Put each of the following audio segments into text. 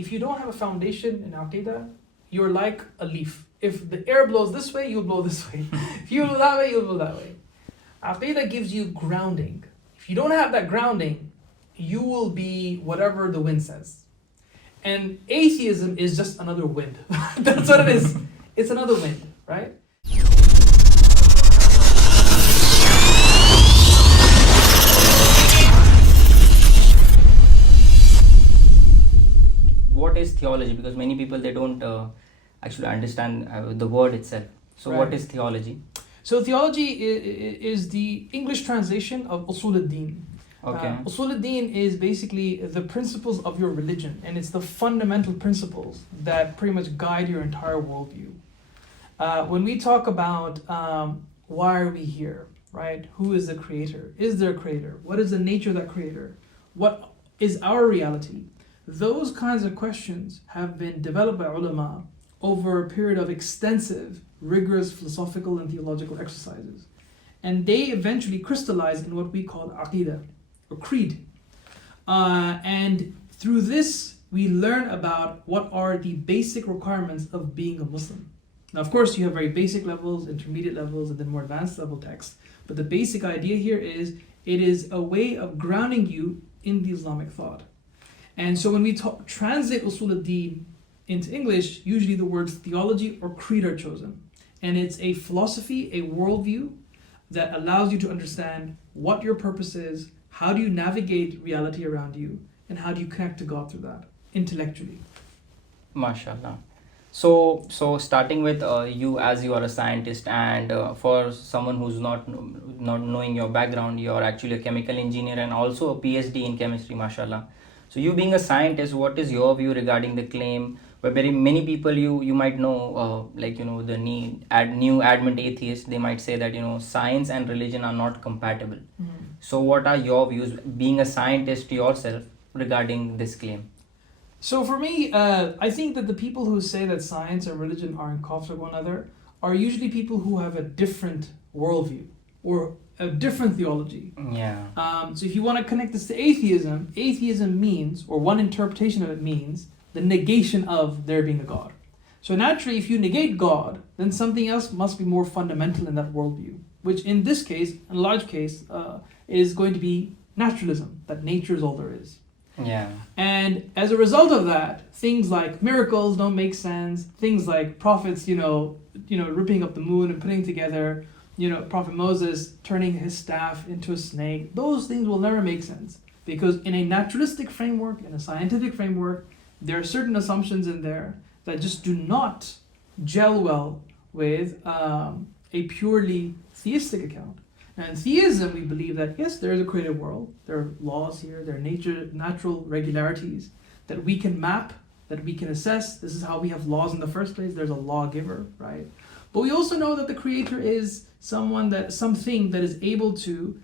if you don't have a foundation in Aqidah, you're like a leaf. If the air blows this way, you'll blow this way. If you blow that way, you'll blow that way. Aqidah gives you grounding. If you don't have that grounding, you will be whatever the wind says. And atheism is just another wind. That's what it is. It's another wind, right? What is theology? Because many people, they don't actually understand the word itself. So what is theology? So theology is the English translation of Usul al-Din. Okay. Usul al-Din is basically the principles of your religion, and it's the fundamental principles that pretty much guide your entire worldview. When we talk about why are we here, right? Who is the creator? Is there a creator? What is the nature of that creator? What is our reality? Those kinds of questions have been developed by ulama over a period of extensive, rigorous philosophical and theological exercises. And they eventually crystallize in what we call aqidah, or creed. And through this, we learn about what are the basic requirements of being a Muslim. Now, of course, you have very basic levels, intermediate levels, and then more advanced level texts. But the basic idea here is, it is a way of grounding you in the Islamic thought. And so when we translate Usul al-Din into English, usually the words theology or creed are chosen. And it's a philosophy, a worldview that allows you to understand what your purpose is, how do you navigate reality around you, and how do you connect to God through that, intellectually. MashaAllah. So starting with you, as you are a scientist, and for someone who's not knowing your background, you're actually a chemical engineer and also a PhD in chemistry, MashaAllah. So you being a scientist, what is your view regarding the claim where very many people you might know, the new advent atheists, they might say that, science and religion are not compatible. Mm-hmm. So what are your views, being a scientist yourself, regarding this claim? So for me, I think that the people who say that science and religion are in conflict with one another are usually people who have a different worldview or a different theology. Yeah. So if you want to connect this to atheism means, or one interpretation of it means, the negation of there being a God. So naturally, if you negate God, then something else must be more fundamental in that worldview, which in this case, in a large case, is going to be naturalism, that nature is all there is. Yeah. And as a result of that, things like miracles don't make sense. Things like prophets, ripping up the moon and putting together, Prophet Moses turning his staff into a snake. Those things will never make sense, because in a naturalistic framework, in a scientific framework, there are certain assumptions in there that just do not gel well with a purely theistic account. And in theism, we believe that, yes, there is a created world. There are laws here. There are natural regularities that we can map, that we can assess. This is how we have laws in the first place. There's a lawgiver, right? But we also know that the creator is something that is able to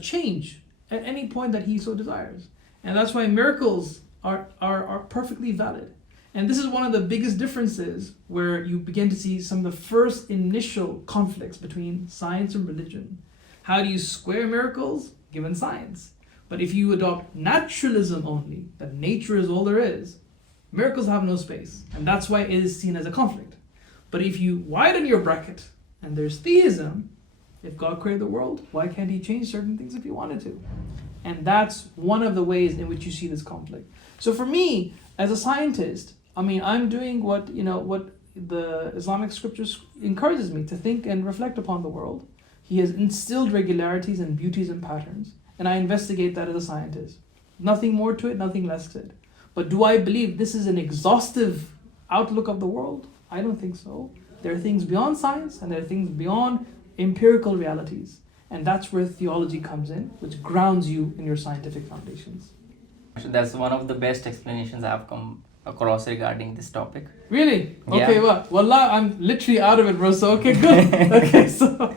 change at any point that he so desires. And that's why miracles are perfectly valid. And this is one of the biggest differences where you begin to see some of the first initial conflicts between science and religion. How do you square miracles given science? But if you adopt naturalism only, that nature is all there is, miracles have no space. And that's why it is seen as a conflict. But if you widen your bracket and there's theism, if God created the world, why can't he change certain things if he wanted to? And that's one of the ways in which you see this conflict. So for me, as a scientist, I'm doing what the Islamic scriptures encourages me to think and reflect upon the world. He has instilled regularities and beauties and patterns, and I investigate that as a scientist. Nothing more to it, nothing less to it. But do I believe this is an exhaustive outlook of the world? I don't think so. There are things beyond science, and there are things beyond empirical realities. And that's where theology comes in, which grounds you in your scientific foundations. That's one of the best explanations I've come across regarding this topic. Really? Yeah. Okay, well, Wallah, I'm literally out of it, bro. So, okay, good. Okay, so